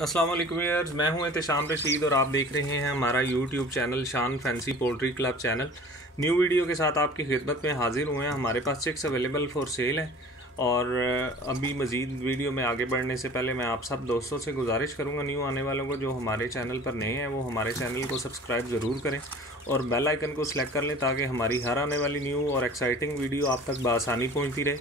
अस्सलाम वालेकुम व्यूअर्स, मैं हूं एहतशाम रशीद और आप देख रहे हैं हमारा यूट्यूब चैनल शान fancy poultry club channel. New video के साथ आपकी खिदमत में हाजिर हुए हैं। हमारे पास चिक्स अवेलेबल फॉर सेल है और अभी मज़ीद वीडियो में आगे बढ़ने से पहले मैं आप सब दोस्तों से गुजारिश करूंगा, न्यू आने वालों को जो हमारे चैनल पर नए हैं वो हमारे चैनल को सब्सक्राइब ज़रूर करें और बेल आइकन को सिलेक्ट कर लें ताकि हमारी हर आने वाली न्यू और एक्साइटिंग वीडियो आप तक बआसानी पहुँचती रहे।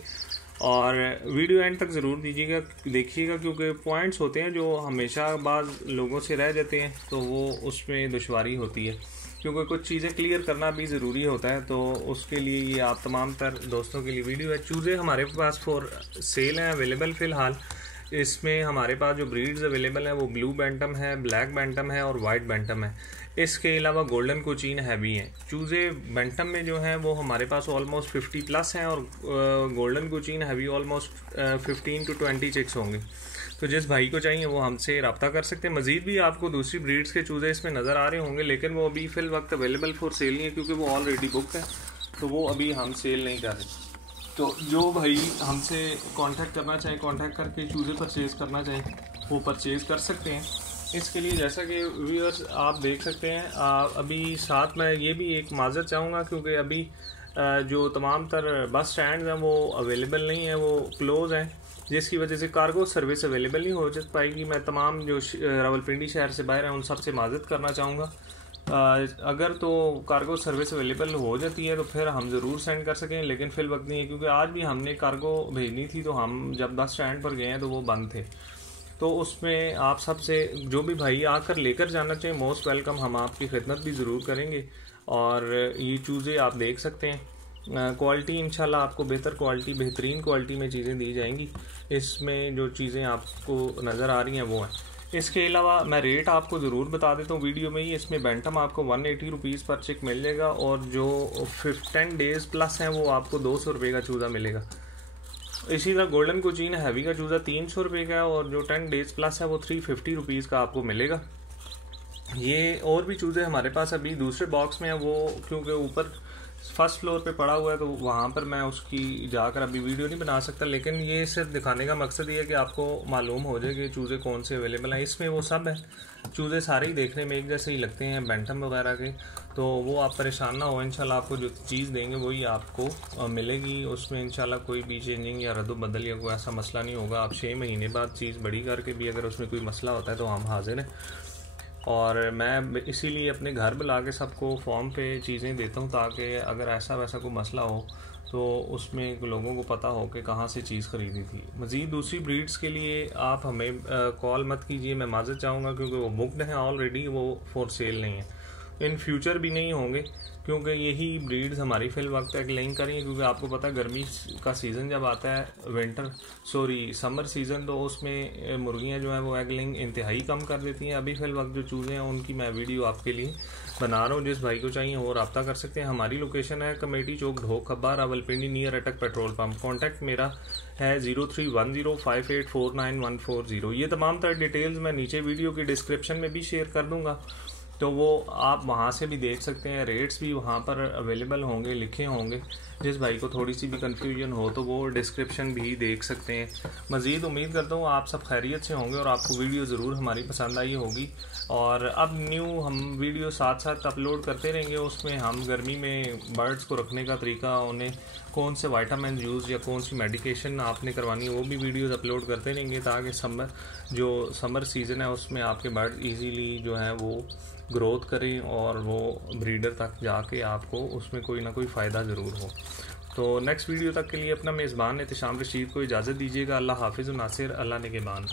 और वीडियो एंड तक ज़रूर देखिएगा क्योंकि पॉइंट्स होते हैं जो हमेशा बाद लोगों से रह जाते हैं, तो वो उसमें दुश्वारी होती है क्योंकि कुछ चीज़ें क्लियर करना भी ज़रूरी होता है। तो उसके लिए ये आप तमाम तर दोस्तों के लिए वीडियो है। चूज़े हमारे पास फॉर सेल हैं अवेलेबल फ़िलहाल। इसमें हमारे पास जो ब्रीड्स अवेलेबल हैं वो ब्लू बैंटम है, ब्लैक बैंटम है और वाइट बैंटम है। इसके अलावा गोल्डन कोचीन हैवी हैं। चूज़े बैंटम में जो हैं वो हमारे पास ऑलमोस्ट 50 प्लस हैं और golden Cochin heavy almost 15 to 20 chicks होंगे। तो जिस भाई को चाहिए वो हमसे रब्ता कर सकते हैं। मज़ीद भी आपको दूसरी ब्रीड्स के चूज़े इसमें नज़र आ रहे होंगे, लेकिन वो अभी फ़िल वक्त अवेलेबल फॉर सेल नहीं है क्योंकि वो ऑलरेडी बुक है, तो वो अभी हम सेल नहीं कर रहे। तो जो भाई हमसे कांटेक्ट करना चाहें, कांटेक्ट करके चूज़े परचेज़ करना चाहें वो परचेज़ कर सकते हैं। इसके लिए जैसा कि व्यूअर्स आप देख सकते हैं, अभी साथ में ये भी एक माज़रत चाहूँगा क्योंकि अभी जो तमाम तर बस स्टैंड्स हैं वो अवेलेबल नहीं है, वो क्लोज़ हैं, जिसकी वजह से कार्गो सर्विस अवेलेबल नहीं हो पाएगी। मैं तमाम जो रावलपिंडी शहर से बाहर हैं उन सब से माज़रत करना चाहूँगा। अगर तो कार्गो सर्विस अवेलेबल हो जाती है तो फिर हम ज़रूर सेंड कर सकें, लेकिन फिल वक्त नहीं है क्योंकि आज भी हमने कार्गो भेजनी थी तो हम जब बस स्टैंड पर गए हैं तो वो बंद थे। तो उसमें आप सबसे जो भी भाई आकर लेकर जाना चाहिए मोस्ट वेलकम, हम आपकी खिदमत भी ज़रूर करेंगे। और ये चूज़े आप देख सकते हैं, क्वालिटी इंशाल्लाह आपको बेहतरीन क्वालिटी में चीज़ें दी जाएंगी। इसमें जो चीज़ें आपको नज़र आ रही हैं वो हैं। इसके अलावा मैं रेट आपको ज़रूर बता देता हूँ वीडियो में ही। इसमें बैंटम आपको 180 रुपीज़ पर चिक मिल जाएगा और जो 10 डेज़ प्लस हैं वो आपको 200 रुपये का चूज़ा मिलेगा। इसी तरह गोल्डन कोचीन हैवी का चूज़ा 300 रुपये का और जो 10 डेज़ प्लस है वो 350 रुपीज़ का आपको मिलेगा। ये और भी चूज़े हमारे पास अभी दूसरे बॉक्स में है, वो क्योंकि ऊपर फर्स्ट फ्लोर पे पड़ा हुआ है तो वहाँ पर मैं उसकी जाकर अभी वीडियो नहीं बना सकता, लेकिन ये सिर्फ दिखाने का मकसद ये है कि आपको मालूम हो जाए कि चूज़े कौन से अवेलेबल हैं। इसमें वो सब है, चूज़े सारे ही देखने में एक जैसे ही लगते हैं बैंटम वगैरह के, तो वो आप परेशान ना हो। इंशाल्लाह आपको जो चीज़ देंगे वही आपको मिलेगी। उसमें इंशाल्लाह कोई भी चेंजिंग या रद्द बदल या कोई ऐसा मसला नहीं होगा। आप 6 महीने बाद चीज़ बड़ी करके भी अगर उसमें कोई मसला होता है तो हम हाजिर हैं। और मैं इसीलिए अपने घर बुला के सबको फॉर्म पे चीज़ें देता हूँ ताकि अगर ऐसा वैसा कोई मसला हो तो उसमें लोगों को पता हो कि कहाँ से चीज़ ख़रीदी थी। मज़ीद दूसरी ब्रीड्स के लिए आप हमें कॉल मत कीजिए, मैं माज़रत चाहूँगा क्योंकि वो बुकड हैं ऑलरेडी, वो फॉर सेल नहीं है, इन फ्यूचर भी नहीं होंगे क्योंकि यही ब्रीड्स हमारी फिल वक्त एग लेइंग करेंगे। क्योंकि आपको पता है गर्मी का सीज़न जब आता है समर सीज़न, तो उसमें मुर्गियां जो हैं वो एग लेइंग इंतहाई कम कर देती हैं। अभी फिल वक्त जो चूज़े हैं उनकी मैं वीडियो आपके लिए बना रहा हूँ। जिस भाई को चाहिए वो रब्ता कर सकते हैं। हमारी लोकेशन है कमेटी चौक ढोक खब्बा रावलपिंडी नियर अटक पेट्रोल पंप। कॉन्टैक्ट मेरा है 031058494140। ये तमाम तर डिटेल्स मैं नीचे वीडियो की डिस्क्रिप्शन में भी शेयर कर दूँगा, तो वो आप वहाँ से भी देख सकते हैं। रेट्स भी वहाँ पर अवेलेबल होंगे, लिखे होंगे। जिस भाई को थोड़ी सी भी कन्फ्यूजन हो तो वो डिस्क्रिप्शन भी देख सकते हैं। मज़ीद उम्मीद करता हूँ आप सब खैरियत से होंगे और आपको वीडियो ज़रूर हमारी पसंद आई होगी। और अब न्यू हम वीडियो साथ साथ अपलोड करते रहेंगे। उसमें हम गर्मी में बर्ड्स को रखने का तरीका, उन्हें कौन से विटामिन यूज़ या कौन सी मेडिकेशन आपने करवानी है वो भी वीडियोस अपलोड करते रहेंगे ताकि समर सीज़न है उसमें आपके बर्ड इजीली जो है वो ग्रोथ करें और वो ब्रीडर तक जाके आपको उसमें कोई ना कोई फ़ायदा ज़रूर हो। तो नेक्स्ट वीडियो तक के लिए अपना मेज़बान एहतशाम रशीद को इजाज़त दीजिएगा। अल्लाह हाफिज़ नासिर, अल्लाह निगहबान।